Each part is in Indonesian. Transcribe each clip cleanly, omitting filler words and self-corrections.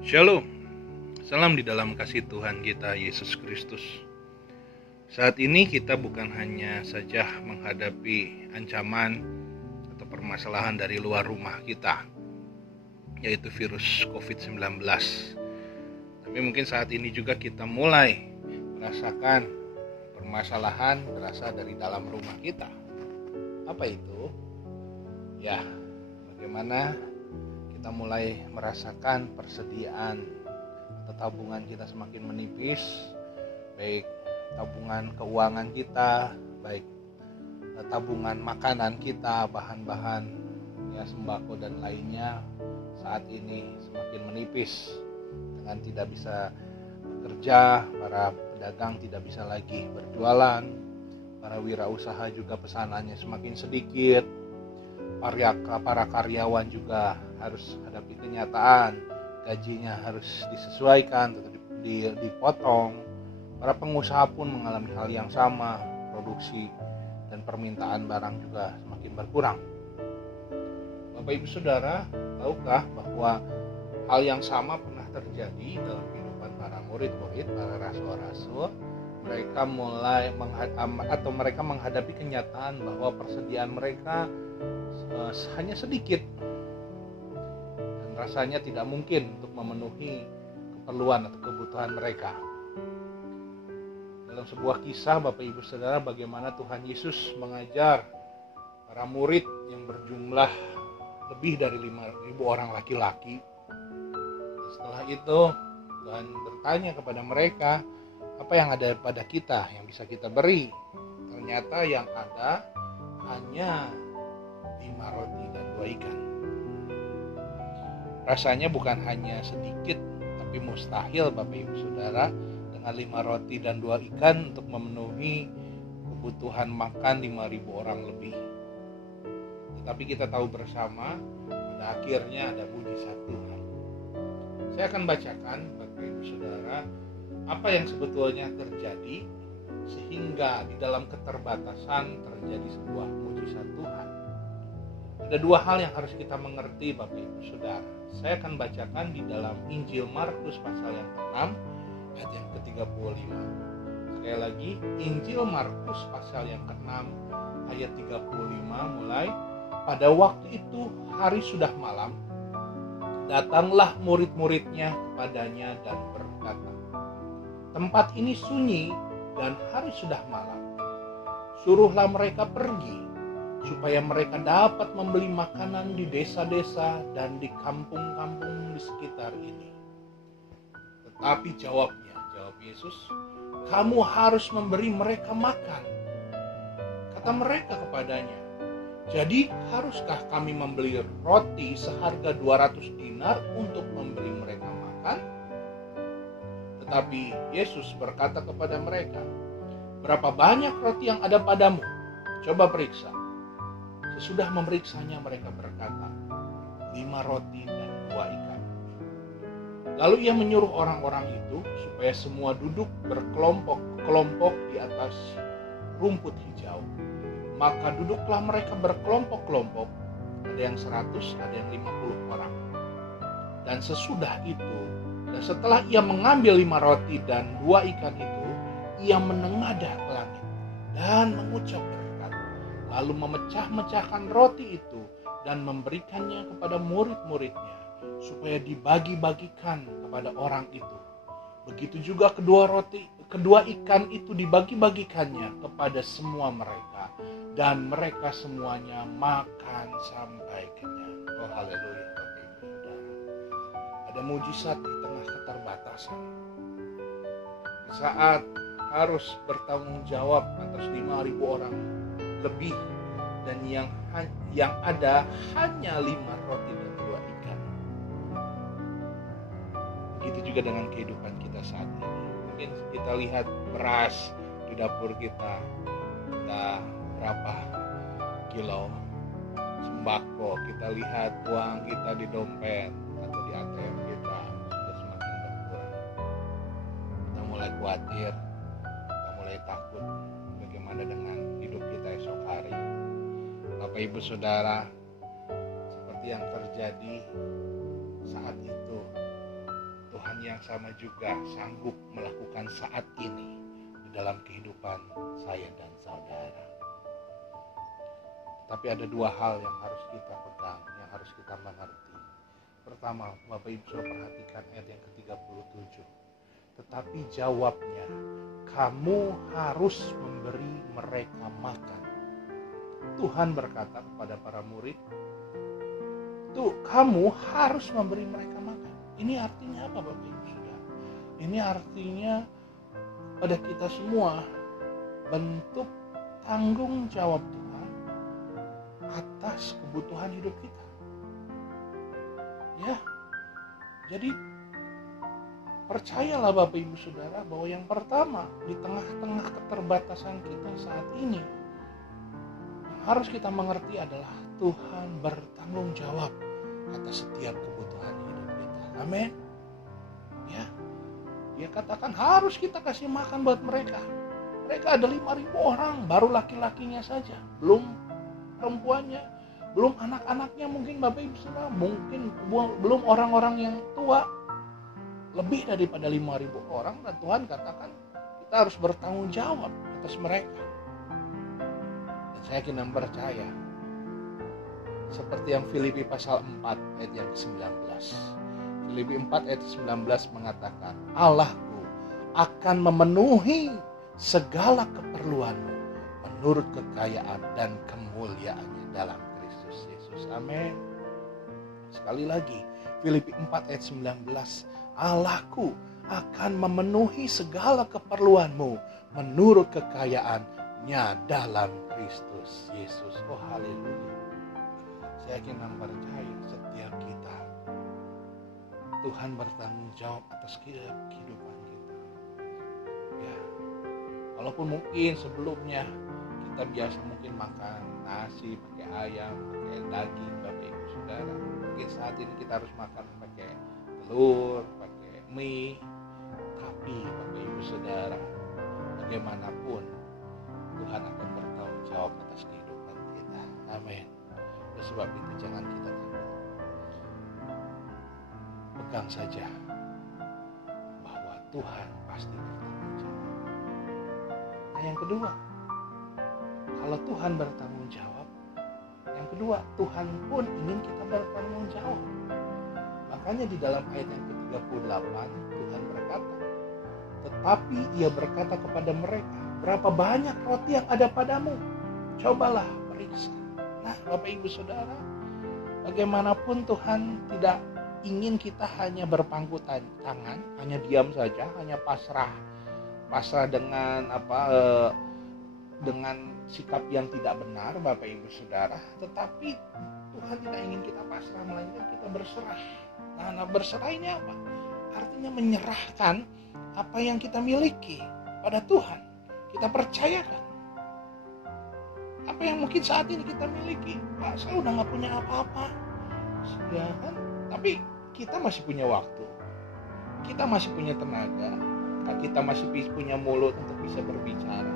Shalom, salam di dalam kasih Tuhan kita Yesus Kristus. Saat ini kita bukan hanya saja menghadapi ancaman atau permasalahan dari luar rumah kita, yaitu virus COVID-19. Tapi mungkin saat ini juga kita mulai merasakan permasalahan berasal dari dalam rumah kita. Apa itu? Ya, bagaimana kita mulai merasakan persediaan atau tabungan kita semakin menipis, baik tabungan keuangan kita, baik tabungan makanan kita, bahan-bahan ya sembako dan lainnya saat ini semakin menipis. Dengan tidak bisa bekerja, para pedagang tidak bisa lagi berjualan, para wirausaha juga pesanannya semakin sedikit, para karyawan juga harus hadapi kenyataan gajinya harus disesuaikan atau dipotong. Para pengusaha pun mengalami hal yang sama, produksi dan permintaan barang juga semakin berkurang. Bapak Ibu Saudara, tahukah bahwa hal yang sama pernah terjadi dalam kehidupan para murid-murid, para rasul-rasul? Mereka mereka menghadapi kenyataan bahwa persediaan mereka hanya sedikit dan rasanya tidak mungkin untuk memenuhi keperluan atau kebutuhan mereka. Dalam sebuah kisah Bapak Ibu Saudara, bagaimana Tuhan Yesus mengajar para murid yang berjumlah lebih dari 5.000 orang laki-laki. Setelah itu Tuhan bertanya kepada mereka, apa yang ada pada kita yang bisa kita beri? Ternyata yang ada hanya 5 roti dan 2 ikan. Rasanya bukan hanya sedikit, tapi mustahil Bapak Ibu Saudara dengan 5 roti dan 2 ikan untuk memenuhi kebutuhan makan 5.000 orang lebih. Tetapi kita tahu bersama pada akhirnya ada mujizat Tuhan. Saya akan bacakan Bapak Ibu Saudara apa yang sebetulnya terjadi sehingga di dalam keterbatasan terjadi sebuah mujizat Tuhan. Ada 2 hal yang harus kita mengerti Bapak Ibu Saudara. Saya akan bacakan di dalam Injil Markus pasal yang ke-6 ayat yang ke-35. Sekali lagi, Injil Markus pasal yang ke-6 ayat 35 mulai. Pada waktu itu hari sudah malam, datanglah murid-muridnya kepadanya dan berkata, tempat ini sunyi dan hari sudah malam. Suruhlah mereka pergi supaya mereka dapat membeli makanan di desa-desa dan di kampung-kampung di sekitar ini. Tetapi jawab Yesus, kamu harus memberi mereka makan. Kata mereka kepadanya, jadi haruskah kami membeli roti seharga 200 dinar untuk memberi mereka makan? Tetapi Yesus berkata kepada mereka, berapa banyak roti yang ada padamu? Coba periksa. Sesudah memeriksanya mereka berkata, 5 roti dan 2 ikan. Lalu ia menyuruh orang-orang itu supaya semua duduk berkelompok-kelompok di atas rumput hijau. Maka duduklah mereka berkelompok-kelompok, ada yang 100, ada yang 50 orang. Dan sesudah itu, dan setelah ia mengambil 5 roti dan 2 ikan itu, ia menengadah ke langit dan mengucap berkat, lalu memecah-mecahkan roti itu dan memberikannya kepada murid-muridnya supaya dibagi-bagikan kepada orang itu. Begitu juga kedua ikan itu dibagi-bagikannya kepada semua mereka, dan mereka semuanya makan sampai kenyang. Oh haleluya Bapak Ibu Saudara. Ada mujizat di tengah keterbatasan. Saat harus bertanggung jawab atas 5.000 orang lebih dan yang ada hanya 5 roti dan 2 ikan. Begitu juga dengan kehidupan kita saat ini. Mungkin kita lihat beras di dapur kita berapa kilo sembako, kita lihat uang kita di dompet atau di ATM kita sudah semakin berkurang. Kita mulai khawatir, kita mulai takut bagaimana dengan hidup kita esok hari. Bapak Ibu Saudara, seperti yang terjadi saat itu yang sama juga sanggup melakukan saat ini di dalam kehidupan saya dan saudara. Tapi ada dua hal yang harus kita pegang, yang harus kita mengerti. Pertama, Bapak Ibu sudah perhatikan ayat yang ke-37. Tetapi jawabnya, kamu harus memberi mereka makan. Tuhan berkata kepada para murid, tuh kamu harus memberi mereka makan. Ini artinya apa Bapak Ibu Saudara? Ini artinya pada kita semua bentuk tanggung jawab Tuhan atas kebutuhan hidup kita. Ya, jadi percayalah Bapak Ibu Saudara bahwa yang pertama di tengah-tengah keterbatasan kita saat ini harus kita mengerti adalah Tuhan bertanggung jawab atas setiap kebutuhan hidup kita. Amin. Ya, Dia katakan harus kita kasih makan buat mereka. Mereka ada 5.000 orang, baru laki-lakinya saja, belum perempuannya, belum anak-anaknya mungkin Bapak Ibu Saudara, mungkin belum orang-orang yang tua. Lebih daripada 5.000 orang, dan Tuhan katakan kita harus bertanggung jawab atas mereka. Dan saya yakin dan percaya seperti yang Filipi pasal 4 ayat yang ke-19. Filipi 4 ayat 19 mengatakan, Allahku akan memenuhi segala keperluanmu menurut kekayaan dan kemuliaannya dalam Kristus Yesus. Amin. Sekali lagi, Filipi 4 ayat 19, Allahku akan memenuhi segala keperluanmu menurut kekayaannya dalam Kristus Yesus. Oh haleluya. Saya yakin dan percaya setiap kita Tuhan bertanggung jawab atas kehidupan kita. Ya, walaupun mungkin sebelumnya kita biasa mungkin makan nasi pakai ayam, pakai daging Bapak Ibu Saudara. Mungkin saat ini kita harus makan pakai telur, pakai mie. Tapi Bapak Ibu Saudara, bagaimanapun Tuhan akan bertanggung jawab atas kehidupan kita. Amin. Oleh sebab itu jangan kita takut. Pegang saja bahwa Tuhan pasti bertanggung jawab. Nah yang kedua, kalau Tuhan bertanggung jawab, yang kedua Tuhan pun ingin kita bertanggung jawab. Makanya di dalam ayat yang ke-38 Tuhan berkata, tetapi Ia berkata kepada mereka, berapa banyak roti yang ada padamu? Cobalah periksa. Nah Bapak Ibu Saudara, bagaimanapun Tuhan tidak ingin kita hanya berpangku tangan, hanya diam saja, hanya pasrah dengan dengan sikap yang tidak benar Bapak Ibu Saudara. Tetapi Tuhan tidak ingin kita pasrah, melainkan kita berserah. Nah berserah ini apa? Artinya menyerahkan apa yang kita miliki pada Tuhan. Kita percayakan apa yang mungkin saat ini kita miliki. Pak, saya udah gak punya apa-apa, ya kan? Tapi kita masih punya waktu, kita masih punya tenaga, kita masih punya mulut untuk bisa berbicara.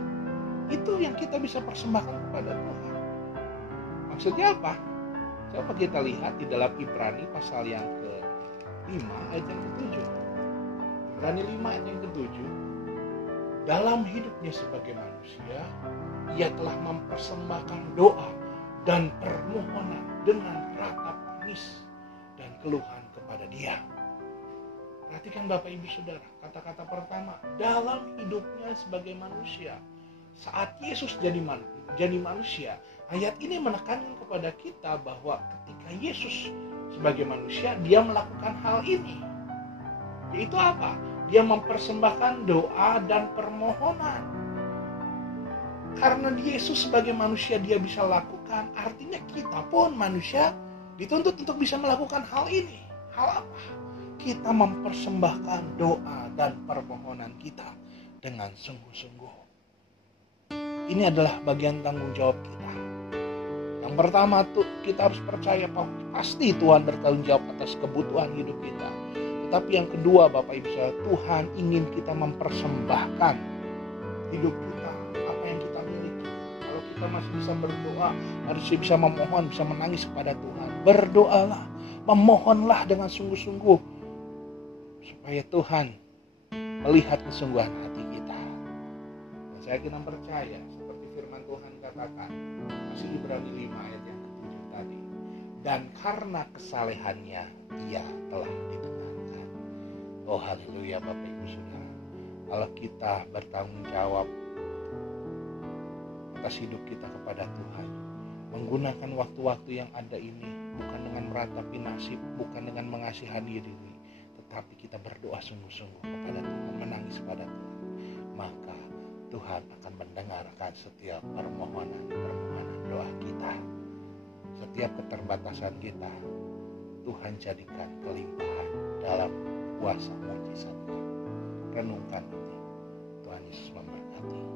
Itu yang kita bisa persembahkan kepada Tuhan. Maksudnya apa? Coba kita lihat di dalam Ibrani pasal yang ke-5 ayat yang ke-7. Ibrani 5 ayat yang ke-7. Dalam hidupnya sebagai manusia, Ia telah mempersembahkan doa dan permohonan dengan ratap tangis dan keluhan kepada Dia. Perhatikan Bapak Ibu Saudara, kata-kata pertama, dalam hidupnya sebagai manusia. Saat Yesus jadi manusia, ayat ini menekankan kepada kita bahwa ketika Yesus sebagai manusia, Dia melakukan hal ini. Yaitu apa? Dia mempersembahkan doa dan permohonan. Karena Yesus sebagai manusia Dia bisa lakukan, artinya kita pun manusia dituntut untuk bisa melakukan hal ini. Hal apa? Kita mempersembahkan doa dan permohonan kita dengan sungguh-sungguh. Ini adalah bagian tanggung jawab kita. Yang pertama tuh kita harus percaya bahwa pasti Tuhan bertanggung jawab atas kebutuhan hidup kita. Tetapi yang kedua Bapak Ibu Saudara, Tuhan ingin kita mempersembahkan hidup kita, apa yang kita miliki. Kalau kita masih bisa berdoa, harus bisa memohon, bisa menangis kepada Tuhan. Berdoalah, memohonlah dengan sungguh-sungguh. supaya Tuhan melihat kesungguhan hati kita. Dan saya kira percaya seperti firman Tuhan katakan, masih Ibrani 5 ayat yang ke-7 tadi. Dan karena kesalehannya ia telah dibenarkan. Oh haleluya Bapak Ibu Saudara. Kalau kita bertanggung jawab atas hidup kita kepada Tuhan, menggunakan waktu-waktu yang ada ini bukan dengan meratapi nasib, bukan dengan mengasihani diri, tetapi kita berdoa sungguh-sungguh kepada Tuhan, menangis pada Tuhan, maka Tuhan akan mendengarkan setiap permohonan doa kita. Setiap keterbatasan kita, Tuhan jadikan kelimpahan dalam kuasa mujizat-Nya. Renungkan ini. Tuhan Yesus memberkati.